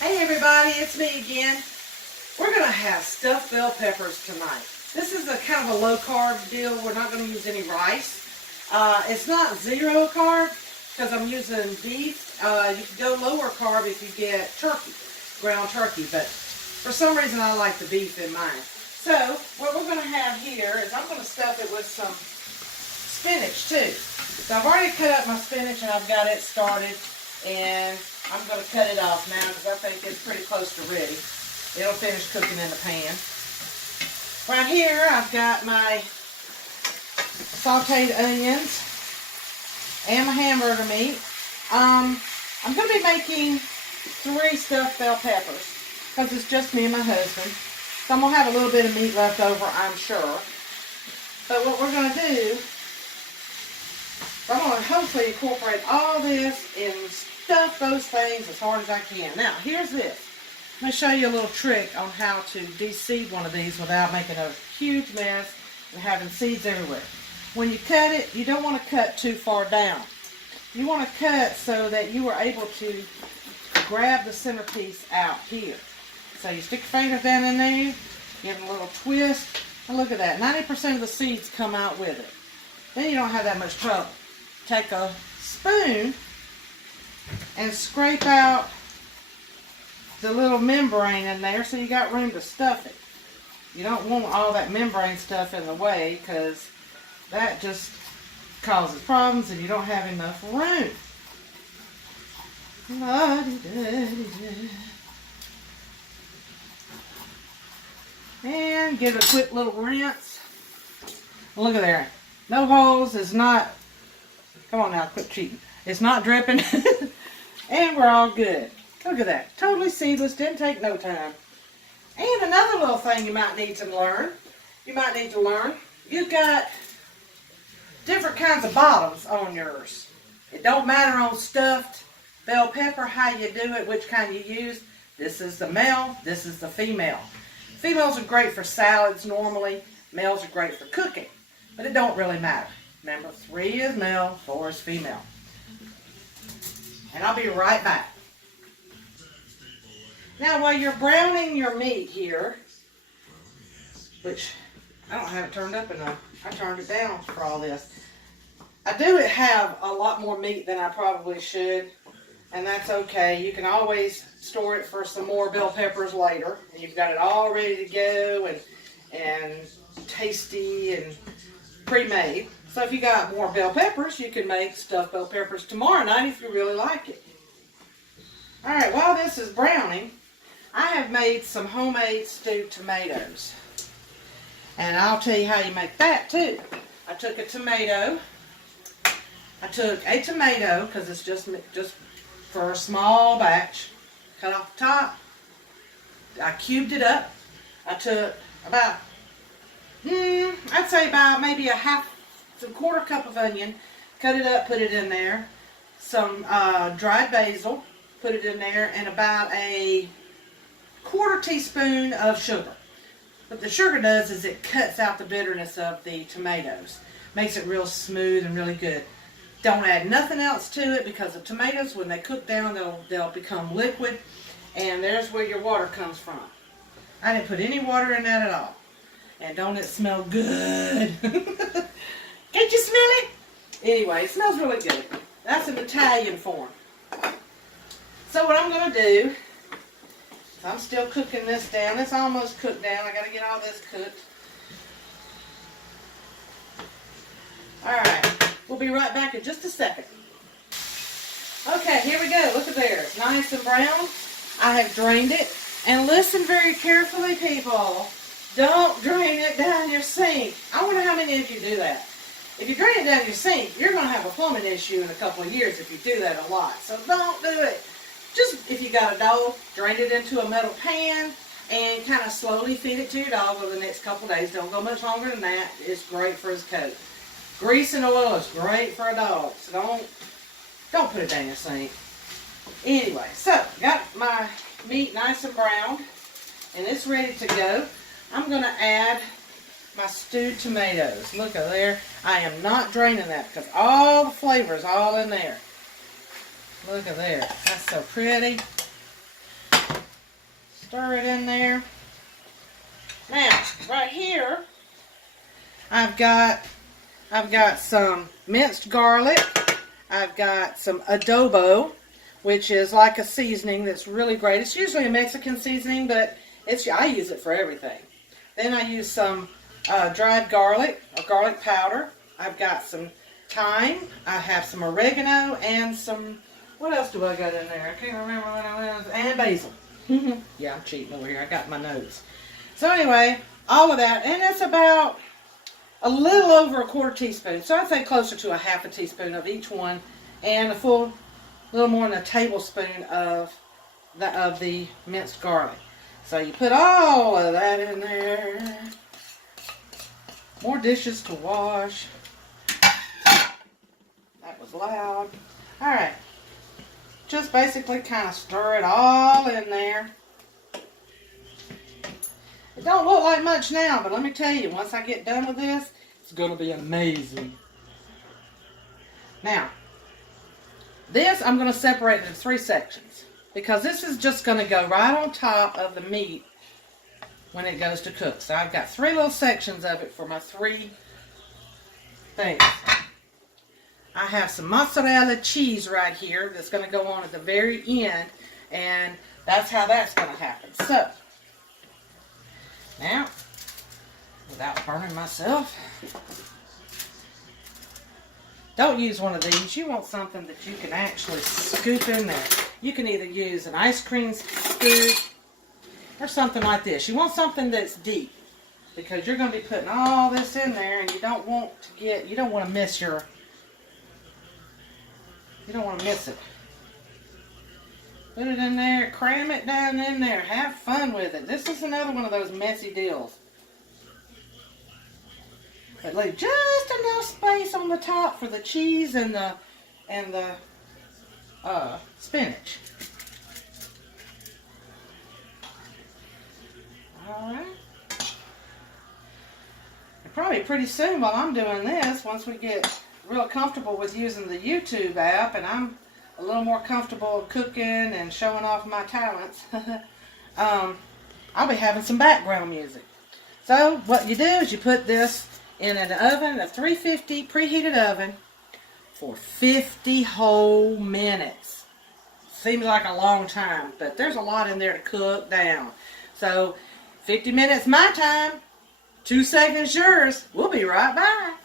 Hey everybody, it's me again. We're going to have stuffed bell peppers tonight. This is a kind of a low carb deal. We're not going to use any rice. It's not zero carb because I'm using beef. You can go lower carb if you get turkey, ground turkey, but for some reason I like the beef in mine. So what we're going to have here is I'm going to stuff it with some spinach too. So I've already cut up my spinach and I've got it started, and I'm going to cut it off now because I think it's pretty close to ready. It'll finish cooking in the pan. Right here I've got my sauteed onions and my hamburger meat. I'm going to be making 3 stuffed bell peppers because it's just me and my husband. So I'm going to have a little bit of meat left over, I'm sure. But what we're going to do, I'm going to hopefully incorporate all this and stuff those things as hard as I can. Now, here's this. I'm going to show you a little trick on how to de-seed one of these without making a huge mess and having seeds everywhere. When you cut it, you don't want to cut too far down. You want to cut so that you are able to grab the centerpiece out here. So you stick your finger down in there, give it a little twist, and look at that. 90% of the seeds come out with it. Then you don't have that much trouble. Take a spoon and scrape out the little membrane in there so you got room to stuff it. You don't want all that membrane stuff in the way because that just causes problems and you don't have enough room. And give it a quick little rinse. Look at there. No holes is not, come on now, quit cheating. It's not dripping. And we're all good. Look at that. Totally seedless. Didn't take no time. And another little thing you might need to learn. You've got different kinds of bottoms on yours. It don't matter on stuffed bell pepper how you do it, which kind you use. This is the male. This is the female. Females are great for salads normally. Males are great for cooking. But it don't really matter. Remember, 3 is male, 4 is female. And I'll be right back. Now, while you're browning your meat here, which I don't have it turned up enough. I turned it down for all this. I do have a lot more meat than I probably should, and that's okay. You can always store it for some more bell peppers later, and you've got it all ready to go and tasty and pre-made. So if you got more bell peppers, you can make stuffed bell peppers tomorrow night if you really like it. Alright, while this is browning, I have made some homemade stewed tomatoes. And I'll tell you how you make that too. I took a tomato, because it's just for a small batch. Cut off the top. I cubed it up. I took about, I'd say about maybe some quarter cup of onion. Cut it up, put it in there. Some dried basil, put it in there, and about a quarter teaspoon of sugar. What the sugar does is it cuts out the bitterness of the tomatoes. Makes it real smooth and really good. Don't add nothing else to it because the tomatoes, when they cook down, they'll become liquid, and there's where your water comes from. I didn't put any water in that at all. And don't it smell good? Can't you smell it? Anyway, it smells really good. That's an Italian form. So what I'm going to do, I'm still cooking this down. It's almost cooked down. I got to get all this cooked. Alright, we'll be right back in just a second. Okay, here we go. Look at there. It's nice and brown. I have drained it. And listen very carefully, people. Don't drain it down your sink. I wonder how many of you do that. If you drain it down your sink, you're going to have a plumbing issue in a couple of years if you do that a lot. So don't do it. Just, if you got a dog, drain it into a metal pan and kind of slowly feed it to your dog over the next couple of days. Don't go much longer than that. It's great for his coat. Grease and oil is great for a dog. So don't put it down your sink. Anyway, so got my meat nice and browned and it's ready to go. I'm going to add my stewed tomatoes. Look at there. I am not draining that because all the flavor is all in there. Look at there. That's so pretty. Stir it in there. Now, right here, I've got some minced garlic. I've got some adobo, which is like a seasoning that's really great. It's usually a Mexican seasoning, but I use it for everything. Then I use some dried garlic or garlic powder. I've got some thyme. I have some oregano and some, what else do I got in there? I can't remember what it was. And basil. Yeah, I'm cheating over here. I got my notes. So anyway, all of that, and it's about a little over a quarter teaspoon. So I'd say closer to a half a teaspoon of each one, and a little more than a tablespoon of the minced garlic. So you put all of that in there. More dishes to wash. That was loud. All right. Just basically kind of stir it all in there. It don't look like much now, but let me tell you, once I get done with this, it's going to be amazing. Now, this I'm going to separate into 3 sections, because this is just going to go right on top of the meat when it goes to cook. So I've got 3 little sections of it for my 3 things. I have some mozzarella cheese right here that's going to go on at the very end, and that's how that's going to happen. So, now, without burning myself, don't use one of these. You want something that you can actually scoop in there. You can either use an ice cream scoop or something like this. You want something that's deep, because you're going to be putting all this in there, and you don't want to miss it. Put it in there, cram it down in there, have fun with it. This is another one of those messy deals. But leave just enough space on the top for the cheese and the spinach. Alright. Probably pretty soon while I'm doing this, once we get real comfortable with using the YouTube app and I'm a little more comfortable cooking and showing off my talents, I'll be having some background music. So what you do is you put this in an oven, a 350 preheated oven, for 50 whole minutes. Seems like a long time, but there's a lot in there to cook down. So 50 minutes my time, 2 seconds yours. We'll be right back.